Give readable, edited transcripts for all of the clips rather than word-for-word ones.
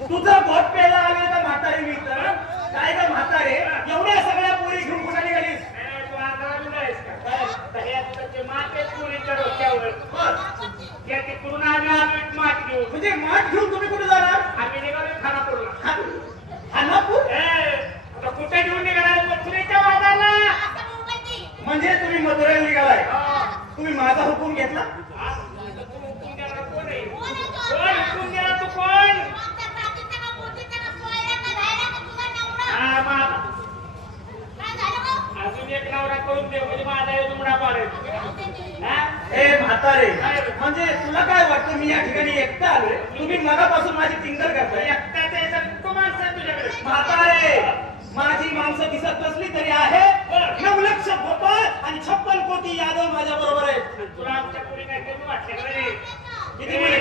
तुझं गोट प्यायला आले तर म्हातारे मी तर काय ग म्हातारे एवढ्या सगळ्या पोरी घेऊन कुठे निघालीस? तू आंधळा आहेस का? ते माते पुरीच्या डोक्यावर त्या तिकडून आम्ही आलो माठ घेऊन. म्हणजे माठ घेऊन तुम्ही कुठे जाणार? आम्ही निघालो खानापूरला. खानापूर? आता कुठे घेऊन निघाला? मथुरेच्या वादाला. म्हणजे तुम्ही मथुरेला निघालाय? तुम्ही माझा हुकूम घेतला? अजून एक नवरा करून दे म्हणजे माझा तुमडा पाडेल. हे म्हातारे म्हणजे तुला काय वाटतं मी या ठिकाणी एकटा आलोय? तुम्ही मनापासून माझी टिंगल करताय. एकट्याचा याचा तो माणूस आहे तुझ्याकडे. म्हातारे माझी माणसं दिसत नसली तरी आहे 9 लक्ष गोपाळ आणि 56 कोटी यादव माझ्या बरोबर आहेत. तुला आमच्या पुढे काय कमी वाटलं का रे? किती मुले?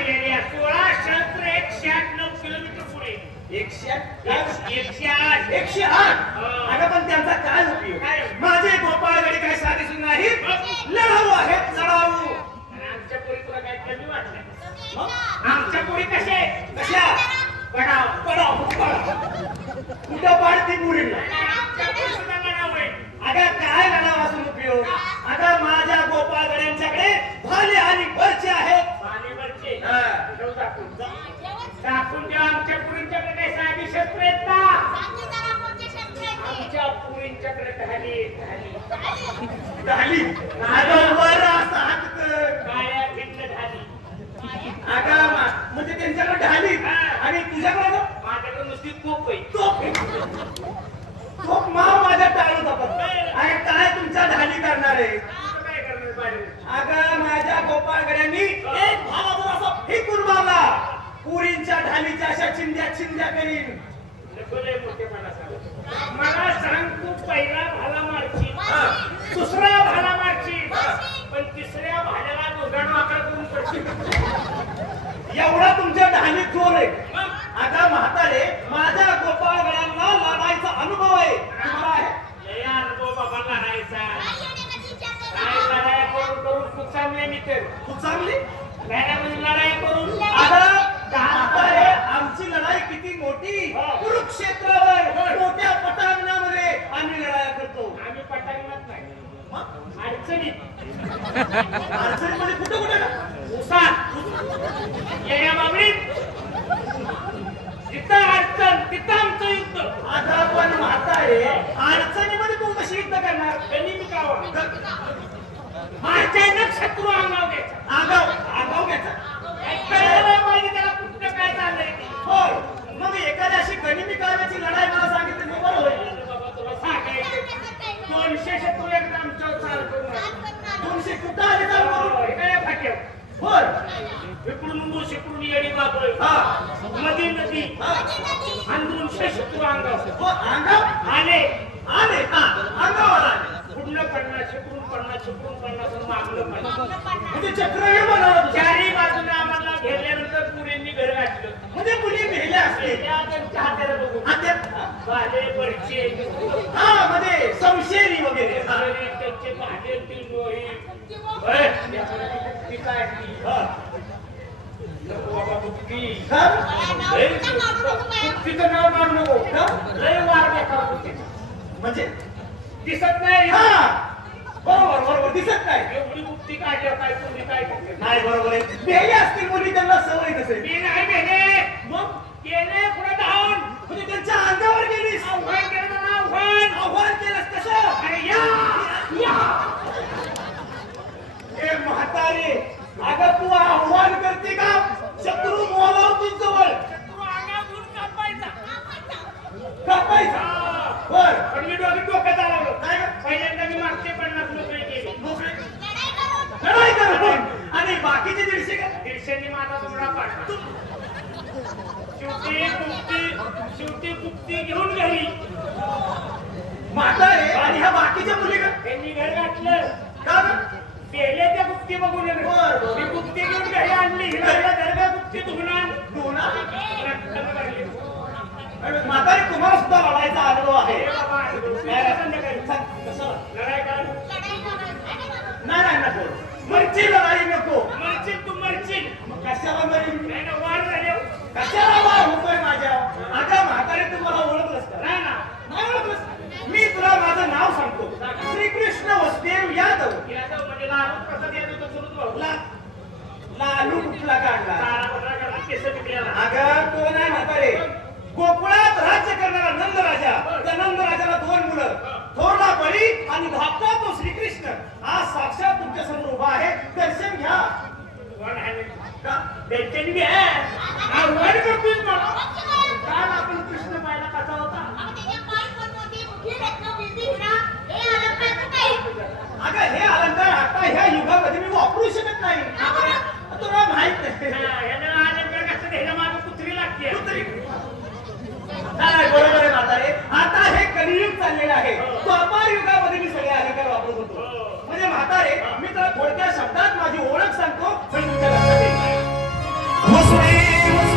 16 शस्त्र 108 किलोमीटर पुढे. 108. 108. अगं पण त्यांचा काय उपयोग? काय? माझे गोपाळगडी काय साधीच नाही, लढाऊ आहेत लढाऊ. आमच्या पुढे तुला काय कमी वाटलं? मग? आमच्या पुढे कसे कशा? पडाव पडाव कुठं पाडती मुलींना? आमच्या पुढे सुद्धा लढाऊ आहे. अगं काय लढाऊ असून उपयोग? अगं माझ्या गोपाळगड्यांच्याकडे भाले आणि बर्चे आहेत. पाणीवरचे हा. जाऊ दाखवून दाखवून द्या. आमच्या पुरींच्याकडे काही साधी शस्त्र आहेत ना? आमच्या पुरींच्याकडे ढाली ढाली अगं वर असा हात कर. काळ्या भिन्न ढाली. अगं म्हणजे त्यांच्याकडे ढाली आणि तुझ्याकडे माझ्याकडे नुसती तोप आहे. तो माव माझ्या टाळू जातात. अरे काय तुमच्या ढाली करणार आहे? तुझं काय करणार पाहिजे? अगं माझ्या गोपाळगड्यांनी एक भाला जर असा फेकून मारला पुरींच्या ढालीच्या अशा चिंध्या करीन. लय मोठेपणा सांग. मला सांग तू पहिला भाला मारची, दुसरा भाला मारची, पण तिसऱ्या भाल्याला दोघांना वाकडा करून पडशील. एवढा तुमच्या ढालीत जोर आहे. मग अगं म्हातारे माझ्या गोपाळगड्यांना लढायचा अनुभव आहे. तुम्हाला आहे? लय अनुभव बाबा लढायचा. काय लढाया करून करून कुचामले मी तर. तू चांगली लढाया करून अगं म्हातारे आमची लढाई किती मोठी. कुरुक्षेत्रावर मोठ्या पटांगणामध्ये आम्ही लढाया करतो. आम्ही पटांगणात नाही, मग अडचणीत. अडचणीमध्ये कुठं कुठं ना? उसात येण्या बाबडीत जिथं अडचण तिथं आमचं युद्ध. आता पण म्हातारे अडचणीमध्ये तू कशी युद्ध करणार? त्यांनी मी गावा माझ्या शत्रू अंगाव घ्यायचा. आगाव घ्यायचा. कळलं पाहिजे त्याला कुठं काय चाललंय ते. होय मग एखाद्याशी गनिमी काव्याची लढाई मला सांगितली नाही बरं होईल. बाबा तुला सांगायचं 200 शत्रू एकदा आमच्यावर चाल करून आले. 200 कुठं आले तर मग? हे काय फाट्या होय इकडून मुंबू शिकडून येडी बाबळ मध्ये नदी आणि 200 शत्रू अंगाव हो आगाव आले. अंगावर आले. पुढलं 50 शिकडून 50 शिकडून 50 आणि मागलं 50. म्हणजे चक्रव्यूह बनवलं तुझं. चारी बाजूला आम्हाला घेरल्यानंतर पुरींनी घर घातलं. म्हणजे मुली मेल्या असते. त्या त्यांच्या हाताला बघू भाले बरचे म्हणजे संशेरी वगैरे त्यांचे भाले ती डोळी काय बाबा बुद्धी तिचं नाव मारू नको. लय वार बेकार होते. म्हणजे दिसत नाही. बरोबर दिसत नाही. एवढी मुक्ती काढल्यावर काय तुम्ही काय करते? नाही बरोबर आहे. मेल्या असतील मुली त्यांना सवय नसेल. मी नाही मेले. मग गेले पुढे धावून म्हणजे त्यांच्या अंगावर गेलीस. आव्हान केलं ना आव्हान. आव्हान केलंस कसं? अरे या ए म्हातारे अगं तू आव्हान करते का? शत्रू बोलावती जवळ शत्रू अंगावरून कापायचा. कापायचा. बर पण मी डोक्यात आलो. काय ग? पहिल्यांदा मी मागचे 50 मोकळे केले. लढाई करून आणि बाकीचे 150 का? 150 माझा तुकडा पाडला. शेवटी गुप्ती घेऊन घरी. म्हातारे आणि ह्या बाकीच्या मुली का? त्यांनी घर घातलं. का ग? पेले त्या गुप्ती बघून बरं, बरं. मी गुप्ती घेऊन घरी आणली. हिला दर्गा गुप्ती धुणार. दोना? रक्तानं भरली. म्हातारे तुम्हाला सुद्धा लढायचा अनुभव आहे. हे बाबा, संध्याकाळी कसं? लढाई करा. नाही नको. मरची लढाई नको. मरशील तू मरशील. मग कशाला मरीन? नाही ना वाढ झाले. कशाला वार होतोय माझ्या? कुठला काढला काळा करला केस विकल्याला अगं तो नाही म्हातारे गोकुळात राज्य करणारा नंद राजा त्या नंद राजाला 2 मुलं थोरला बळी आणि धाकटा तो श्रीकृष्ण आज साक्षात तुमच्या समोर उभा आहे दर्शन घ्या कोण आहे का? त्यांच्यानी बी आहे वर करतोय मला काल आपण कृष्ण पाहिला कसा होता अगं हे अलंकार आता ह्या युगामध्ये मी वापरू शकत नाही तुला माहित नाही